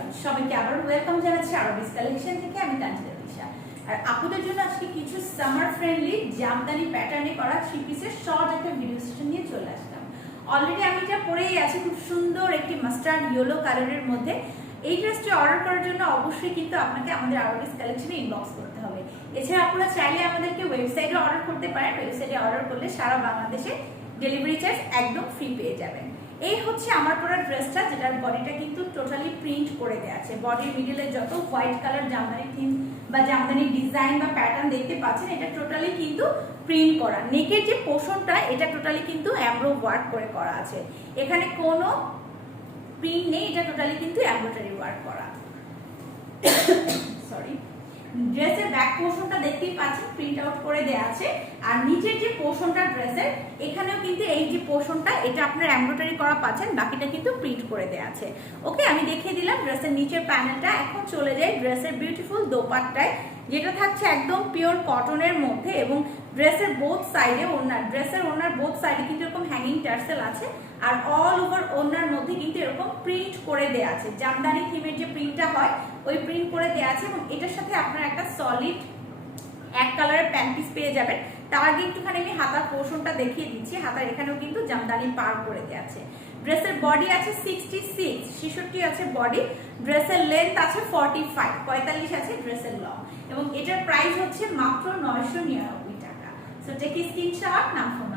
Everyone, সবাইকে আবার welcome জানাচ্ছি আরবিস কালেকশন থেকে। আমি তানজিলা তিশা। আর আপুদের জন্য আজকে কিছু সামার ফ্রেন্ডলি জামদানি প্যাটার্নে করা থ্রি পিসের শর্ট একটা ভিডিও সেশন নিয়ে চলে আসলাম। অলরেডি আমি এটা পরেই আছি, খুব সুন্দর একটি মাস্টার্ড ইয়েলো কালারের মধ্যে। এই ড্রেসটি অর্ডার করার জন্য অবশ্যই কিন্তু আপনাকে আমাদের আরবিস কালেকশনে ইনবক্স করতে হবে। এছাড়া আপনারা চাইলে আমাদেরকে ওয়েবসাইটে অর্ডার করতে পারেন। ওয়েবসাইটে অর্ডার করলে সারা বাংলাদেশে ডেলিভারি চার্জ একদম ফ্রি পেয়ে যাবেন। এই হচ্ছে আমার পরা ড্রেসটা, যেটার বডিটা কিন্তু টোটালি প্রিন্ট করে দেওয়া আছে। বডির মিডলে যত হোয়াইট কালার জামদানি থিম বা জামদানি ডিজাইন বা প্যাটার্ন দেখতে পাচ্ছেন, এটা টোটালি কিন্তু প্রিন্ট করা। নেকের যে পোর্শনটা, এটা টোটালি কিন্তু এমব্রো ওয়ার্ক করে করা আছে। এখানে কোনো প্রিন্ট নেই, এটা টোটালি কিন্তু এমব্রয়ডারি ওয়ার্ক করা। সরি, ড্রেসের ব্যাক পোর্শনটা দেখতেই পাচ্ছেন প্রিন্ট আউট করে দেওয়া আছে। আর নিচের যে পোর্শনটা ড্রেসের, এখানেও কিন্তু এই যে পোর্শনটা, এটা আপনার এমব্রয়ডারি করা পাচ্ছেন, বাকিটা কিন্তু প্রিন্ট করে দেওয়া আছে। ওকে, আমি দেখিয়ে দিলাম ড্রেসের নিচের প্যানেলটা। এখন চলে যাই ড্রেসের বিউটিফুল দোপাট্টায়, যেটা থাকছে একদম পিওর কটনের মধ্যে। এবং ড্রেসের বোথ সাইডে ওড়নার, ড্রেসের ওড়নার বোথ সাইডে কিন্তু এরকম হ্যাঙ্গিং টার্সেল আছে। আর অল ওভার ওড়নার মধ্যে কিন্তু এরকম প্রিন্ট করে দেওয়া আছে। জামদানি থিমের যে প্রিন্টটা হয়, ওই প্রিন্ট করে দেওয়া আছে। এবং এটার সাথে আপনার একটা সলিড এক কালারের প্যান্ট পিস পেয়ে যাবেন। তার আগে একটুখানি আমি হাতার পোর্শনটা দেখিয়ে দিচ্ছি। হাতার এখানেও কিন্তু জামদানি পার করে দেওয়া আছে। ড্রেসের বডি আছে 66 আছে বডি। ড্রেসের লেন্থ আছে 45 আছে ড্রেসের লং। এবং এটার প্রাইস হচ্ছে মাত্র 999 টাকা। সো টেক স্ক্রিনশট, নাম ফোন